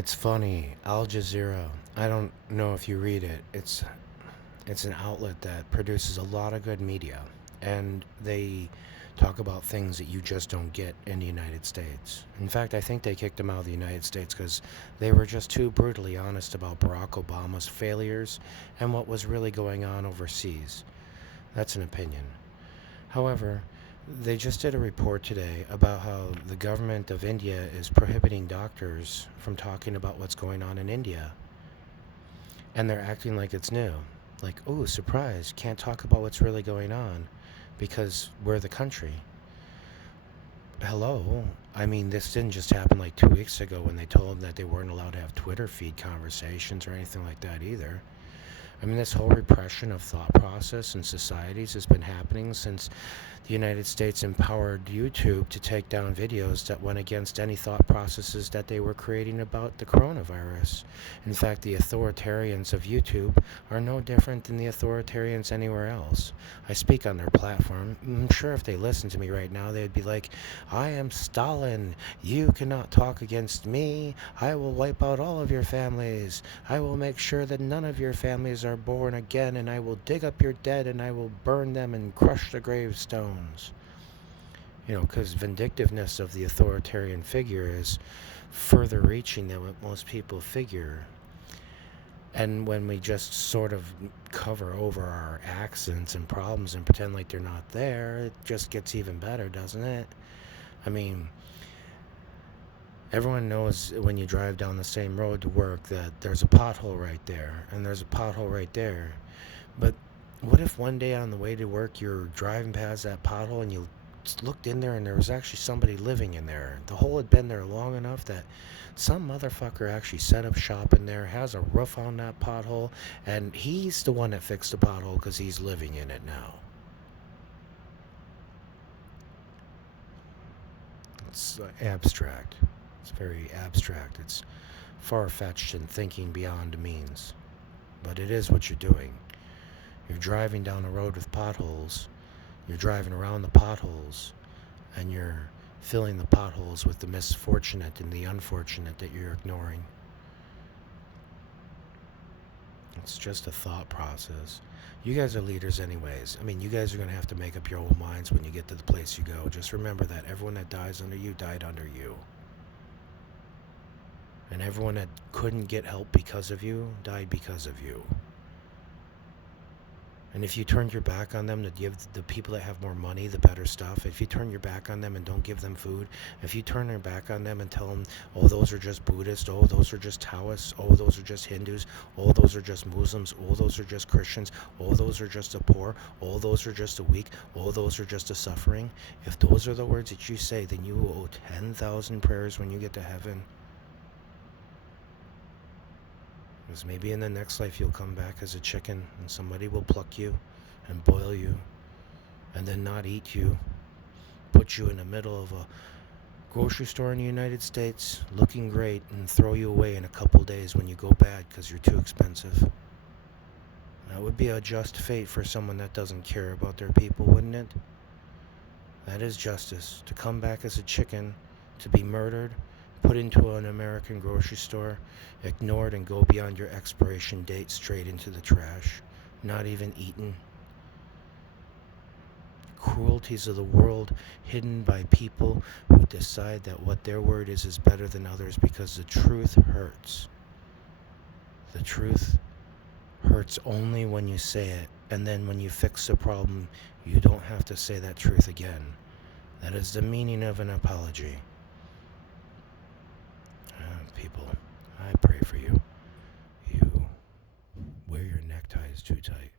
It's funny, Al Jazeera. I don't know if you read it. It's an outlet that produces a lot of good media, and they talk about things that you just don't get in the United States. In fact, I think they kicked him out of the United States because they were just too brutally honest about Barack Obama's failures and what was really going on overseas. That's an opinion. However, they just did a report today about how the government of India is prohibiting doctors from talking about what's going on in India. And they're acting like it's new. Like, oh, surprise, can't talk about what's really going on because we're the country. Hello? I mean, this didn't just happen like 2 weeks ago when they told them that they weren't allowed to have Twitter feed conversations or anything like that either. I mean, this whole repression of thought process in societies has been happening since the United States empowered YouTube to take down videos that went against any thought processes that they were creating about the coronavirus. In fact, the authoritarians of YouTube are no different than the authoritarians anywhere else. I speak on their platform. I'm sure if they listened to me right now, they'd be like, I am Stalin. You cannot talk against me. I will wipe out all of your families. I will make sure that none of your families are born again, and I will dig up your dead and I will burn them and crush the gravestones. You know, because vindictiveness of the authoritarian figure is further reaching than what most people figure. And when we just sort of cover over our accents and problems and pretend like they're not there, it just gets even better, doesn't it? I mean, everyone knows when you drive down the same road to work that there's a pothole right there and there's a pothole right there. But what if one day on the way to work you're driving past that pothole and you looked in there and there was actually somebody living in there? The hole had been there long enough that some motherfucker actually set up shop in there, has a roof on that pothole, and he's the one that fixed the pothole because he's living in it now. It's abstract. It's very abstract. It's far-fetched and thinking beyond means. But it is what you're doing. You're driving down a road with potholes. You're driving around the potholes. And you're filling the potholes with the misfortunate and the unfortunate that you're ignoring. It's just a thought process. You guys are leaders anyways. I mean, you guys are going to have to make up your own minds when you get to the place you go. Just remember that everyone that dies under you died under you. And everyone that couldn't get help because of you died because of you. And if you turn your back on them to give the people that have more money the better stuff, if you turn your back on them and don't give them food, if you turn your back on them and tell them, oh, those are just Buddhists, oh, those are just Taoists, oh, those are just Hindus, oh, those are just Muslims, oh, those are just Christians, oh, those are just the poor, oh, those are just the weak, oh, those are just the suffering, if those are the words that you say, then you will owe 10,000 prayers when you get to heaven. Because maybe in the next life you'll come back as a chicken and somebody will pluck you and boil you and then not eat you, put you in the middle of a grocery store in the United States looking great and throw you away in a couple days when you go bad because you're too expensive. That would be a just fate for someone that doesn't care about their people, wouldn't it? That is justice. To come back as a chicken, to be murdered, put into an American grocery store, ignored and go beyond your expiration date straight into the trash, not even eaten. Cruelties of the world hidden by people who decide that what their word is better than others because the truth hurts. The truth hurts only when you say it, and then when you fix the problem, you don't have to say that truth again. That is the meaning of an apology. People, I pray for you. You wear your neckties too tight.